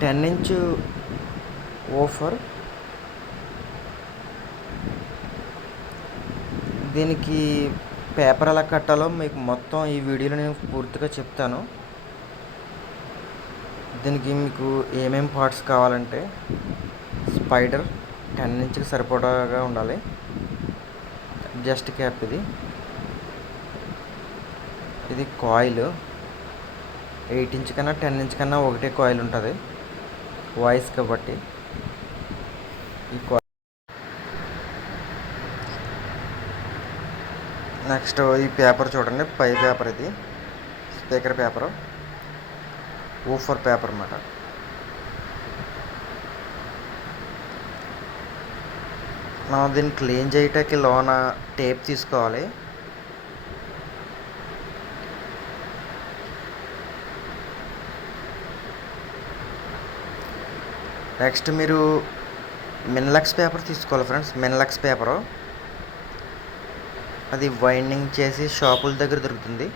Ten inch wafer. దీనికి paper ఎలా కట్టాలో మీకు మొత్తం ఈ వీడియోలో నేను పూర్తిగా చెప్తాను. దీనికి మీకు ఏమేం పార్ట్స్ కావాలంటే స్పైడర్ టెన్ ఇంచ్కి సరిపడాగా ఉండాలి. జస్ట్ క్యాప్ ఇది. ఇది కాయిల్. ఎయిట్ ఇంచ్ కన్నా టెన్ ఇంచ్ కన్నా ఒకటే కాయిల్ ఉంటుంది. వాయిస్ కాబట్టి ఈ నెక్స్ట్ ఈ పేపర్ చూడండి పై పేపర్ ఇది స్పీకర్ పేపర్ ఊఫర్ పేపర్ అన్నమాట. మనం దీన్ని క్లీన్ చేయటానికి లోన టేప్ తీసుకోవాలి. నెక్స్ట్ మీరు మిన్లక్స్ పేపర్ తీసుకోవాలి ఫ్రెండ్స్ మిన్లక్స్ పేపరు అది వైండింగ్ చేసి షాపుల దగ్గర దొరుకుతుంది.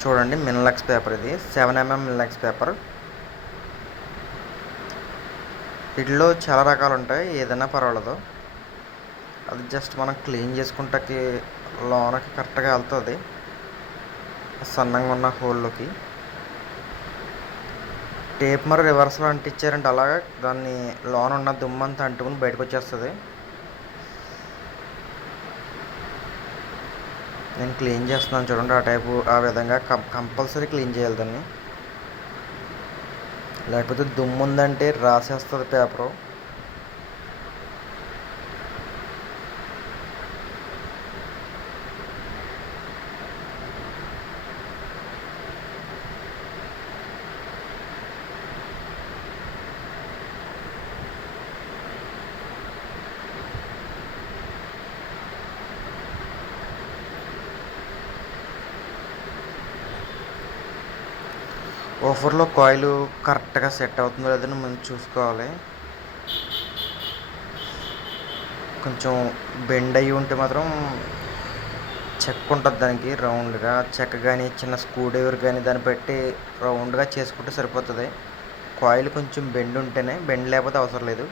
చూడండి మిన్లక్స్ పేపర్ ఇది. సెవెన్ ఎంఎం మిన్లక్స్ పేపర్ వీటిలో చాలా రకాలు ఉంటాయి. ఏదైనా పర్వాలేదు. అది జస్ట్ మనం క్లీన్ చేసుకుంటాకి లోనకి కరెక్ట్గా వెళ్తుంది. సన్నంగా ఉన్న హోల్లోకి టేప్ మరి రివర్స్లో అంటించారంటే. అలాగా దాన్ని లోన ఉన్న దుమ్మంతా అంటుకుని బయటకు వచ్చేస్తుంది. నేను క్లీన్ చేస్తున్నాను చూడండి ఆ టైపు ఆ విధంగా కం కంపల్సరీ క్లీన్ చేయాలి దాన్ని. లేకపోతే దుమ్ము ఉందంటే రాసేస్తుంది పేపరు. ఓఫర్లో కాయిల్ కరెక్ట్గా సెట్ అవుతుందో లేదని మనం చూసుకోవాలి. కొంచెం బెండ్ అయ్యి ఉంటే మాత్రం చెక్ ఉంటుంది దానికి రౌండ్గా చెక్క కానీ చిన్న స్క్రూ డ్రైవర్ కానీ దాన్ని పెట్టి రౌండ్గా చేసుకుంటే సరిపోతుంది. కాయిల్ కొంచెం బెండ్ ఉంటేనే బెండ్ లేకపోతే అవసరం లేదు.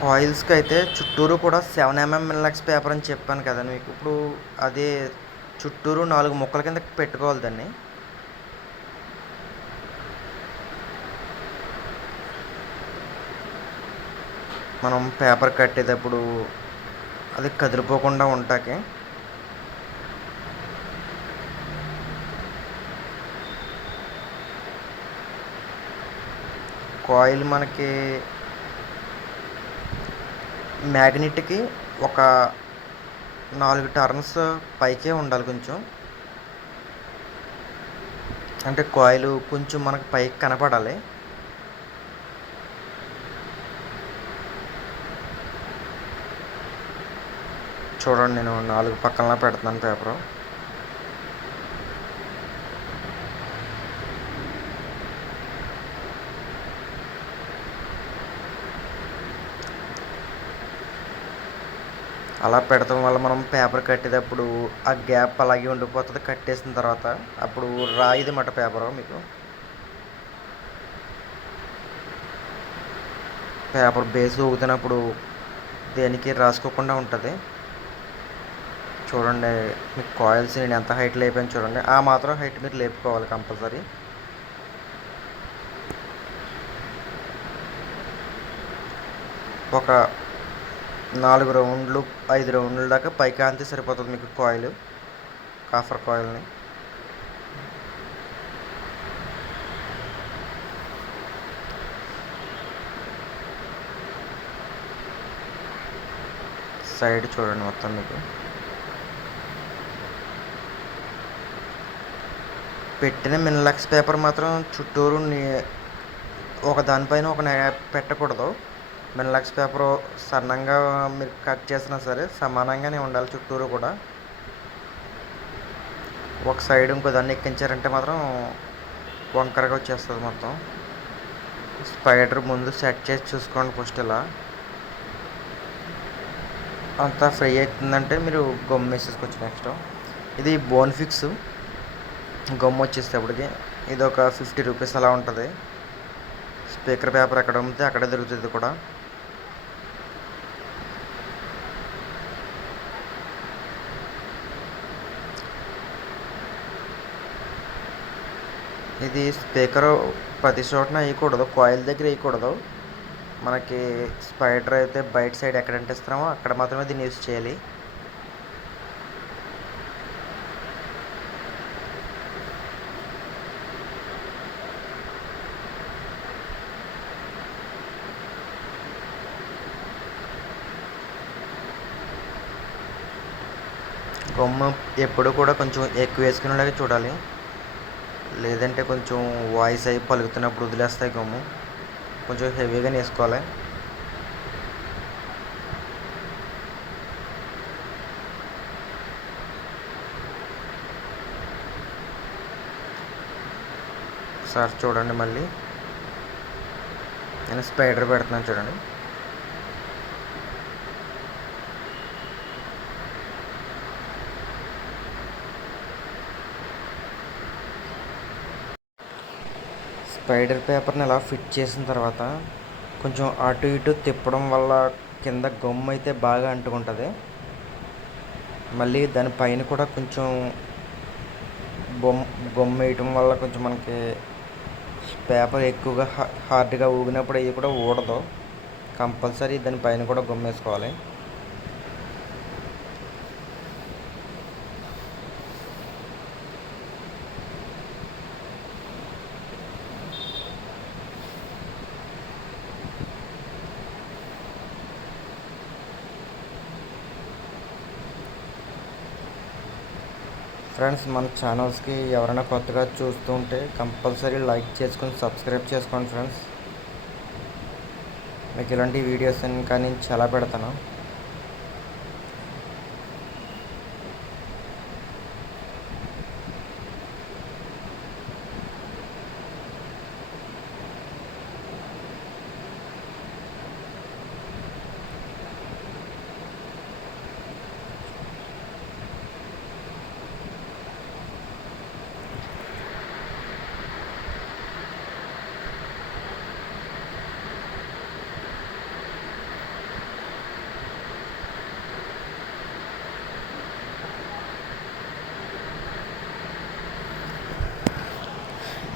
కాయిల్స్కి అయితే చుట్టూరు కూడా సెవెన్ ఎంఎం మిల్లక్స్ పేపర్ అని చెప్పాను కదా మీకు ఇప్పుడు అదే చుట్టూరు నాలుగు ముక్కల కింద పెట్టుకోవాలి దాన్ని. మనం పేపర్ కట్టేటప్పుడు అది కదిలిపోకుండా ఉంటాకి. కాయిల్ మనకి మ్యాగ్నెట్కి ఒక నాలుగు టర్న్స్ పైకే ఉండాలి కొంచెం. అంటే కాయిల్ కొంచెం మనకు పైకి కనపడాలి. చూడండి నేను నాలుగు పక్కన పెడుతున్నాను పేపరు. అలా పెడతాం వల్ల మనం పేపర్ కట్టేటప్పుడు ఆ గ్యాప్ అలాగే ఉండిపోతుంది. కట్టేసిన తర్వాత అప్పుడు రాయిది మాట పేపర్ మీకు? పేపర్ బేస్ ఊగుతున్నప్పుడు దేనికి రాసుకోకుండా ఉంటుంది. చూడండి మీకు కాయిల్స్ నేను ఎంత హైట్ లేపాను చూడండి. ఆ మాత్రం హైట్ మీరు లేపుకోవాలి కంపల్సరీ. ఒక నాలుగు రౌండ్లు ఐదు రౌండ్ల దాకా పైకి అంతే సరిపోతుంది మీకు కాయిల్. కాఫర్ కాయిల్ని. సైడ్ చూడండి మొత్తం మీకు. పెట్టిన మినలక్స్ పేపర్ మాత్రం చుట్టూరు నీ- ఒక దానిపైన ఒక పెట్టకూడదు. మిన్లక్స్ పేపరు సన్నంగా మీరు కట్ చేసినా సరే సమానంగానే ఉండాలి చుట్టూరు కూడా. ఒక సైడ్ ఇంకో దాన్ని ఎక్కించారంటే మాత్రం వంకరగా వచ్చేస్తుంది మొత్తం. స్పైడర్ ముందు సెట్ చేసి చూసుకోండి ఫస్ట్ ఇలా. అంతా ఫ్రై అవుతుందంటే మీరు గమ్ వేసేసుకోవచ్చు నెక్స్ట్ ఇది బోన్ ఫిక్స్. గమ్ వచ్చేసేటప్పటికి ఇది ఒక ఫిఫ్టీ రూపీస్ అలా ఉంటుంది. స్పీకర్ పేపర్ ఎక్కడ అమ్మితే అక్కడే దొరుకుతుంది కూడా. ఇది స్పీకర్ ప్రతి చోటన వేయకూడదు. కాయిల్ దగ్గర వేయకూడదు. మనకి స్పైడర్ అయితే బయట సైడ్ ఎక్కడ అంటిస్తున్నామో అక్కడ మాత్రమే దీన్ని యూస్ చేయాలి. గమ్ము ఎప్పుడు కూడా కొంచెం ఎక్కువ వేసుకునేలాగా చూడాలి. లేదంటే కొంచెం వాయిస్ అయి పలుకుతున్నప్పుడు వదిలేస్తాయి గమ్ము. కొంచెం హెవీగానే వేసుకోవాలి. సార్ చూడండి మళ్ళీ. నేను స్పైడర్ పెడుతున్నాను చూడండి. స్పైడర్ పేపర్ని ఇలా ఫిట్ చేసిన తర్వాత కొంచెం అటు ఇటు తిప్పడం వల్ల కింద గమ్ అయితే బాగా అంటుకుంటుంది. మళ్ళీ దానిపైన కూడా కొంచెం బొమ్ గమ్ వేయటం వల్ల కొంచెం మనకి పేపర్ ఎక్కువగా హార్డ్గా ఊగినప్పుడు అవి కూడా ఊడదు. కంపల్సరీ దానిపైన కూడా గమ్ వేసుకోవాలి. ఫ్రెండ్స్ మన ఛానల్స్కి ఎవరైనా కొత్తగా చూస్తూ ఉంటే కంపల్సరీ లైక్ చేసుకొని సబ్స్క్రైబ్ చేసుకోండి ఫ్రెండ్స్. మీకు ఇలాంటి వీడియోస్ ఇంకా నేను చాలా పెడతాను.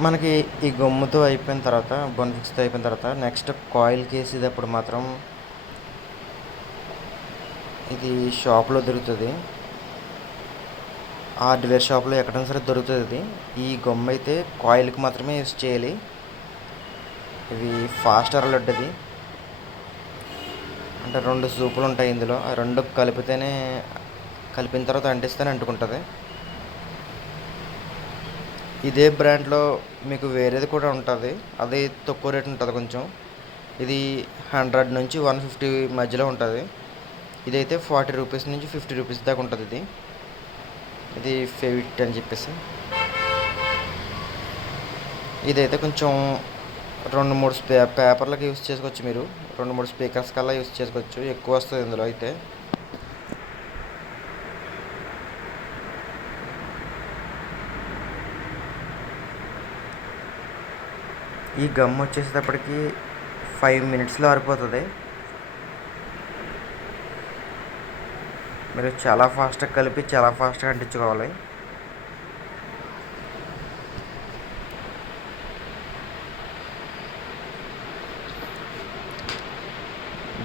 మనకి ఈ గమ్ముతో అయిపోయిన తర్వాత బొన్ఫిక్స్తో అయిపోయిన తర్వాత నెక్స్ట్ కాయిల్ కేసేటప్పుడు మాత్రం ఇది షాప్లో దొరుకుతుంది. హార్డ్వేర్ షాప్లో ఎక్కడైనా సరే దొరుకుతుంది ఇది. ఈ గమ్ అయితే కాయిల్కి మాత్రమే యూస్ చేయాలి. ఇది ఫాస్ట్ అరలడ్ అంటే రెండు సూపులు ఉంటాయి ఇందులో. ఆ రెండు కలిపితేనే కలిపిన తర్వాత అంటిస్తేనే అంటుకుంటుంది. ఇదే బ్రాండ్లో మీకు వేరేది కూడా ఉంటుంది. అది తక్కువ రేట్ ఉంటుంది కొంచెం. ఇది హండ్రెడ్ నుంచి వన్ ఫిఫ్టీ మధ్యలో ఉంటుంది. ఇదైతే ఫార్టీ రూపీస్ నుంచి ఫిఫ్టీ రూపీస్ దాకా ఉంటుంది ఇది. ఇది ఫేవిట్ అని చెప్పేసి. ఇదైతే కొంచెం రెండు మూడు స్పే పేపర్లకు యూస్ చేసుకోవచ్చు మీరు. రెండు మూడు స్పీకర్స్ కల్లా యూస్ చేసుకోవచ్చు. ఎక్కువ వస్తుంది ఇందులో అయితే. ఈ గమ్ వచ్చేసేటప్పటికి ఫైవ్ మినిట్స్లో ఆరిపోతుంది. మీరు చాలా ఫాస్ట్గా కలిపి చాలా ఫాస్ట్గా అంటించుకోవాలి.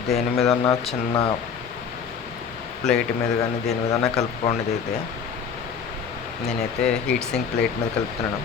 దేని మీద చిన్న ప్లేట్ మీద కానీ దేని మీద కలుపుకోండి అయితే నేనైతే హీట్ సింక్ ప్లేట్ మీద కలుపుతున్నాను.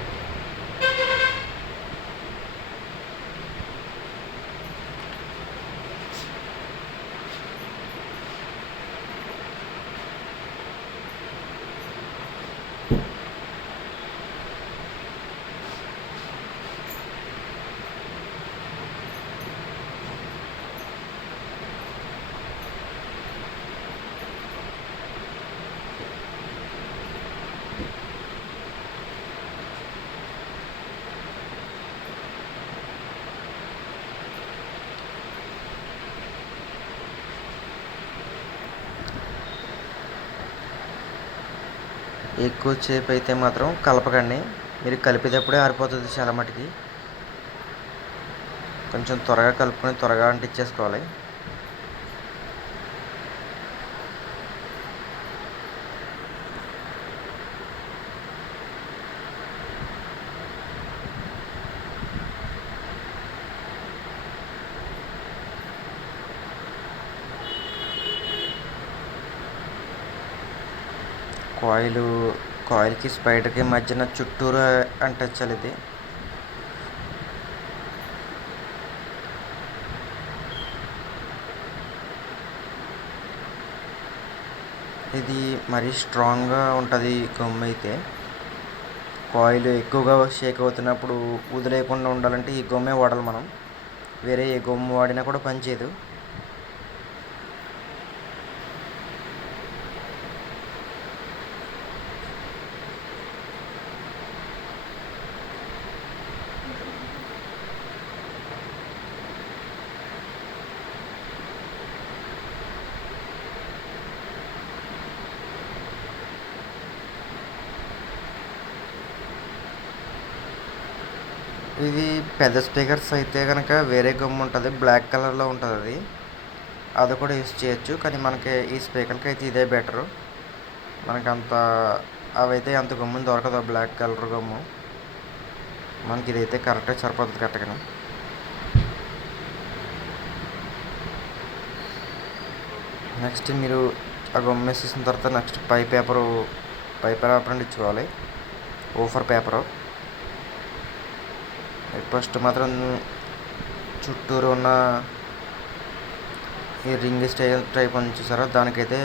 ఎక్కువ సేపు అయితే మాత్రం కలపకండి. మీరు కలిపేటప్పుడే ఆరిపోతుంది చాలా మటుకి. కొంచెం త్వరగా కలుపుకొని త్వరగా అంటించేసుకోవాలి. కాయిలు కాయిల్కి స్పైడర్కి మధ్యన చుట్టూరు అంటించాలి ఇది. ఇది మరీ స్ట్రాంగ్గా ఉంటుంది గమ్ అయితే. కాయిల్ ఎక్కువగా షేక్ అవుతున్నప్పుడు వదిలేయకుండా ఉండాలంటే ఈ గమ్మే వాడాలి మనం. వేరే ఏ గమ్ము వాడినా కూడా పనిచేయదు ఇది పెద్ద స్పీకర్స్ అయితే కనుక వేరే గమ్ ఉంటుంది బ్లాక్ కలర్లో ఉంటుంది అది అది కూడా యూస్ చేయొచ్చు కానీ మనకి ఈ స్పీకర్కి అయితే ఇదే బెటరు. మనకి అంత అవైతే అంత గమ్ముని దొరకదు బ్లాక్ కలర్ గమ్ము. మనకి ఇదైతే కరెక్ట్గా సరిపోతుంది కరెక్ట్గా. నెక్స్ట్ మీరు ఆ గమ్ వేసేసిన తర్వాత నెక్స్ట్ పై పేపరు పై పేపర్ ఇచ్చుకోవాలి. Wafer paper. ఫస్ట్ మాత్రం చుట్టూరు ఉన్న ఈ రింగ్ స్టైల్ టైప్ ఉంది చూసారా? దానికైతే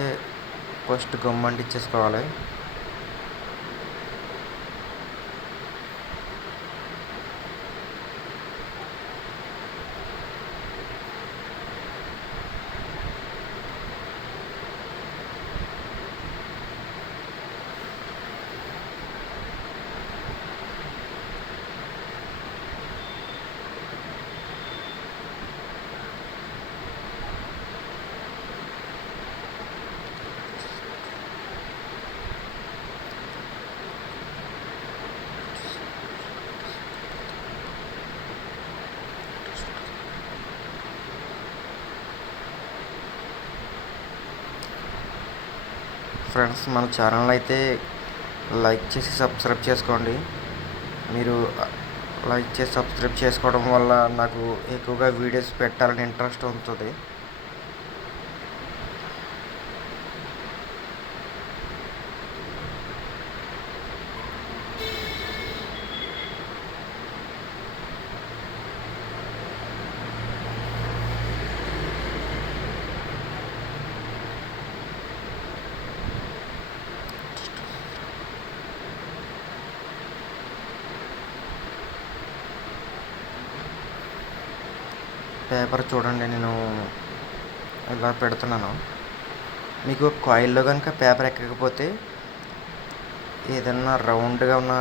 ఫస్ట్ గమ్ అంటించేసుకోవాలి ఫ్రెండ్స్ మన ఛానల్ అయితే లైక్ చేసి సబ్స్క్రైబ్ చేసుకోండి. మీరు లైక్ చేసి సబ్స్క్రైబ్ చేసుకోవడం వల్ల నాకు ఎక్కువగా వీడియోస్ పెట్టాలని ఇంట్రెస్ట్ ఉంటుంది. పేపర్ చూడండి నేను ఇలా పెడుతున్నాను. మీకు కాయిల్లో కనుక పేపర్ ఎక్కకపోతే ఏదన్నా రౌండ్గా ఉన్న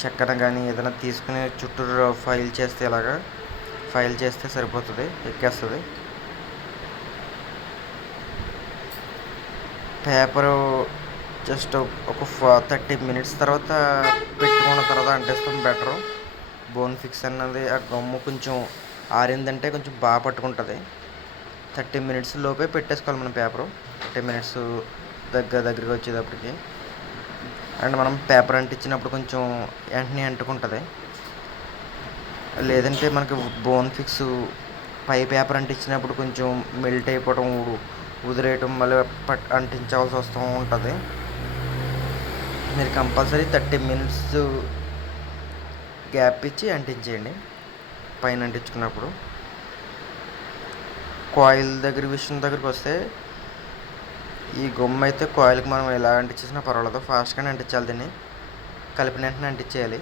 చెక్కన కానీ ఏదైనా తీసుకుని చుట్టూ ఫైల్ చేస్తే ఇలాగా ఫైల్ చేస్తే సరిపోతుంది ఎక్కేస్తుంది. పేపరు జస్ట్ ఒక థర్టీ మినిట్స్ తర్వాత పెట్టుకున్న తర్వాత అంటేస్తాం బెటరు. బోన్ ఫిక్స్ అన్నది ఆ గమ్ము కొంచెం ఆరిందంటే కొంచెం బాగా పట్టుకుంటుంది. థర్టీ మినిట్స్ లోపే పెట్టేసుకోవాలి మనం పేపరు. థర్టీ మినిట్స్ దగ్గర దగ్గరికి వచ్చేటప్పటికి. అండ్ మనం పేపర్ అంటించినప్పుడు కొంచెం వెంటనే అంటుకుంటుంది. లేదంటే మనకి బోన్ ఫిక్స్ పై పేపర్ అంటించినప్పుడు కొంచెం మెల్ట్ అయిపోవడం ఉదిరేయటం మళ్ళీ పట్ అంటించాల్సి వస్తూ ఉంటుంది. మీరు కంపల్సరీ థర్టీ మినిట్స్ గ్యాప్ ఇచ్చి అంటించేయండి. పైన అంటించుకున్నప్పుడు కాయిల్ దగ్గర విషయం దగ్గరికి వస్తే ఈ గొమ్మ అయితే కాయిల్కి మనం ఎలా అంటించేసినా పర్వాలేదు. ఫాస్ట్గానే అంటించాలి దీన్ని. కలిపిన వెంటనే అంటించేయాలి.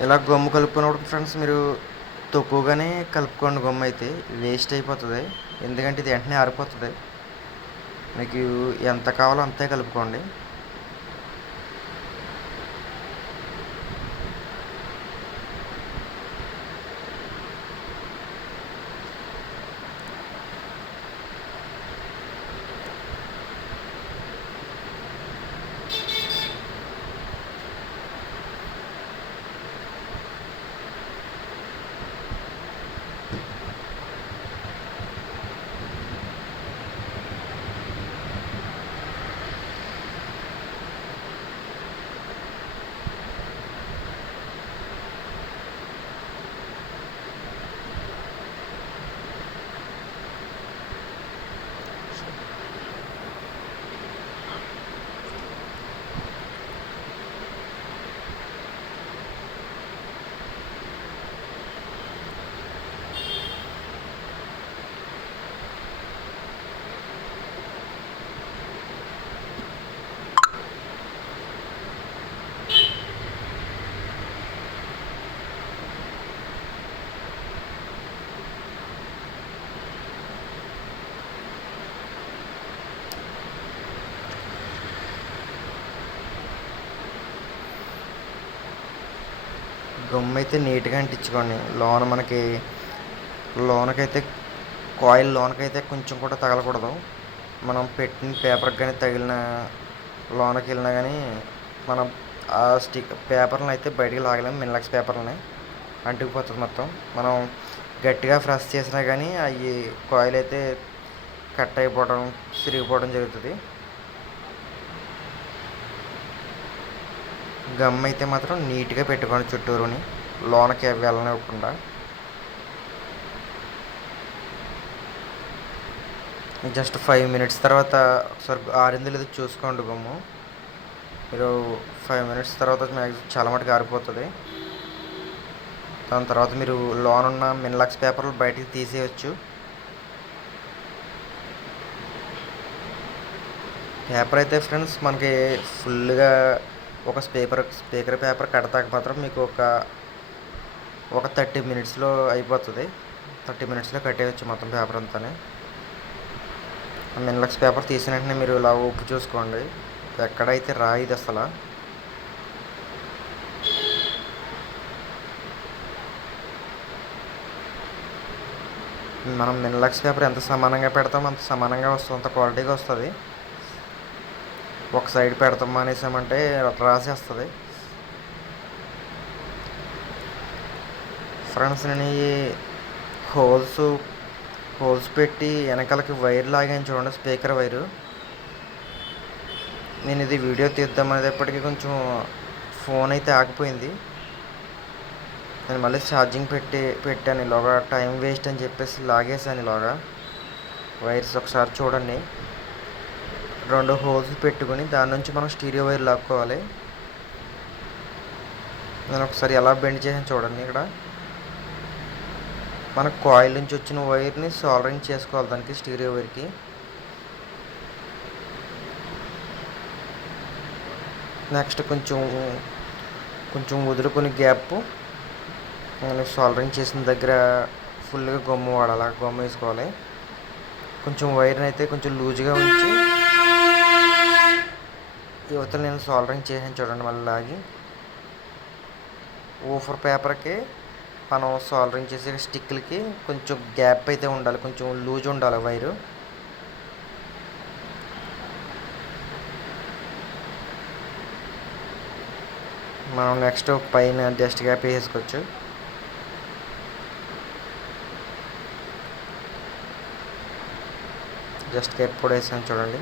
ఇలా గమ్ము కలుపుకున్నప్పుడు ఫ్రెండ్స్ మీరు తక్కువగానే కలుపుకోండి గమ్ అయితే. వేస్ట్ అయిపోతుంది. ఎందుకంటే ఇది వెంటనే ఆరిపోతుంది. మీకు ఎంత కావాలో అంతే కలుపుకోండి. గమ్ అయితే నీట్గా అంటించుకోండి. లోన మనకి లోనకైతే కాయిల్ లోనకైతే కొంచెం కూడా తగలకూడదు. మనం పెట్టిన పేపర్కి కానీ తగిలిన లోనకి వెళ్ళినా కానీ మనం ఆ స్టిక్ పేపర్లను అయితే బయటికి లాగలేము మినలక్స్ పేపర్లని అంటుకుపోతుంది మొత్తం. మనం గట్టిగా ఫ్రెష్ చేసినా కానీ అవి కాయిల్ అయితే కట్ అయిపోవడం చిరిగిపోవడం జరుగుతుంది. గమ్ అయితే మాత్రం నీట్గా పెట్టుకోండి చుట్టూరుని. లోనకి వెళ్ళనివ్వకుండా. జస్ట్ ఫైవ్ మినిట్స్ తర్వాత ఒకసారి ఆరింది లేదు చూసుకోండి గమ్ము మీరు ఫైవ్ మినిట్స్ తర్వాత మ్యాక్సిమం చాలా మటుకు ఆరిపోతుంది. దాని తర్వాత మీరు లోన్ ఉన్న మిన్లాక్స్ పేపర్లు బయటికి తీసేయచ్చు. పేపర్ అయితే ఫ్రెండ్స్ మనకి ఫుల్గా ఒక స్పీకర్ స్పీకర్ పేపర్ కడతాక మాత్రం మీకు ఒక ఒక థర్టీ మినిట్స్లో అయిపోతుంది. థర్టీ మినిట్స్లో కట్టేయచ్చు మొత్తం పేపర్ అంతా మిన్లక్స్ పేపర్ తీసిన వెంటనే మీరు ఇలా ఉప్పు చూసుకోండి. ఎక్కడైతే రాయిది అసలు. మనం మిన్లక్స్ పేపర్ ఎంత సమానంగా పెడతామో అంత సమానంగా వస్తుంది. అంత క్వాలిటీగా వస్తుంది. ఒక సైడ్ పెడతాం మానేసామంటే రాసేస్తుంది. ఫ్రెండ్స్ నేను ఈ హోల్స్ హోల్స్ పెట్టి వెనకాలకి వైర్ లాగాను చూడండి స్పీకర్ వైరు. నేను ఇది వీడియో తీద్దామనేటప్పటికీ కొంచెం ఫోన్ అయితే ఆగిపోయింది. నేను మళ్ళీ ఛార్జింగ్ పెట్టి పెట్టాను. ఇలాగా టైం వేస్ట్ అని చెప్పేసి లాగేసాను ఇలాగా వైర్స్ ఒకసారి చూడండి. రెండు హోల్స్ పెట్టుకుని దాని నుంచి మనం స్టీరియో వైర్ లాక్కోవాలి. నేను ఒకసారి ఎలా బెండ్ చేసాను చూడండి ఇక్కడ. మన కాయిల్ నుంచి వచ్చిన వైర్ని సాల్డరింగ్ చేసుకోవాలి దానికి స్టీరియో వైర్కి. నెక్స్ట్ కొంచెం కొంచెం వదులుకుని గ్యాప్ సాల్డరింగ్ చేసిన దగ్గర ఫుల్గా గమ్ము వాడాలి గమ్ము వేసుకోవాలి. కొంచెం వైర్ని అయితే కొంచెం లూజ్గా ఉంచి యువతలు నేను సోల్డరింగ్ చేసాను చూడండి మళ్ళీ లాగి. ఊఫర్ పేపర్కి మనం సోల్డరింగ్ చేసే స్టిక్లకి కొంచెం గ్యాప్ అయితే ఉండాలి కొంచెం లూజ్ ఉండాలి వైరు. మనం నెక్స్ట్ పైన జస్ట్ గ్యాప్ వేసుకోవచ్చు జస్ట్ గ్యాప్ కూడా వేసాను చూడండి.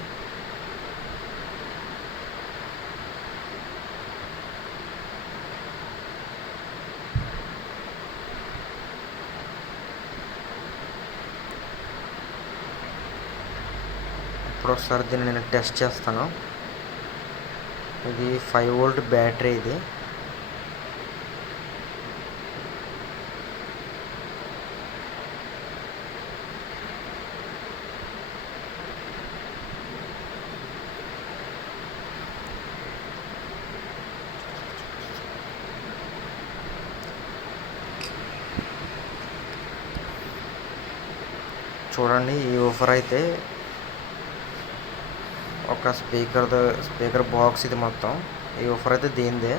ఇప్పుడు ఒకసారి దీన్ని నేను టెస్ట్ చేస్తాను. ఇది ఫైవ్ వోల్ట్ బ్యాటరీ ఇది. చూడండి ఈ ఆఫర్ అయితే ఒక స్పీకర్ స్పీకర్ బాక్స్ ఇది మొత్తం. ఈ ఆఫర్ అయితే దీనిదే.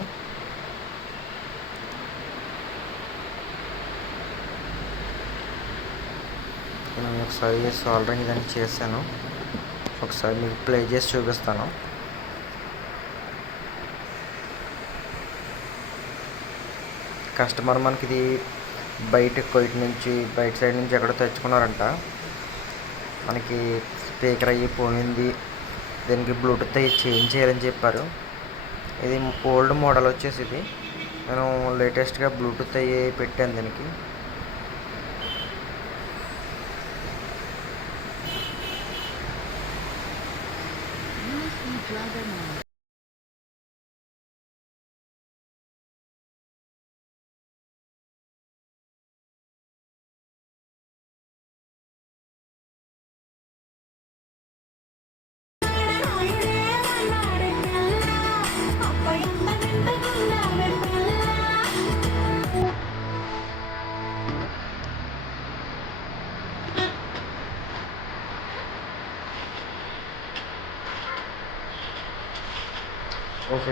నేను ఒకసారి సాల్డరింగ్ దాన్ని చేశాను. ఒకసారి మీకు ప్లే చేసి చూపిస్తాను. కస్టమర్ మనకి ఇది బయట కొయిట్ నుంచి బయట సైడ్ నుంచి ఎక్కడో తెచ్చుకున్నారంట. మనకి స్పీకర్ అయ్యి పోయింది. దీనికి బ్లూటూత్ అయ్యి చేంజ్ చేయాలని చెప్పారు. ఇది ఓల్డ్ మోడల్ వచ్చేసి ఇది నేను లేటెస్ట్గా బ్లూటూత్ అయ్యి పెట్టాను దీనికి. Okay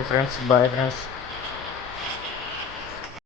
friends bye friends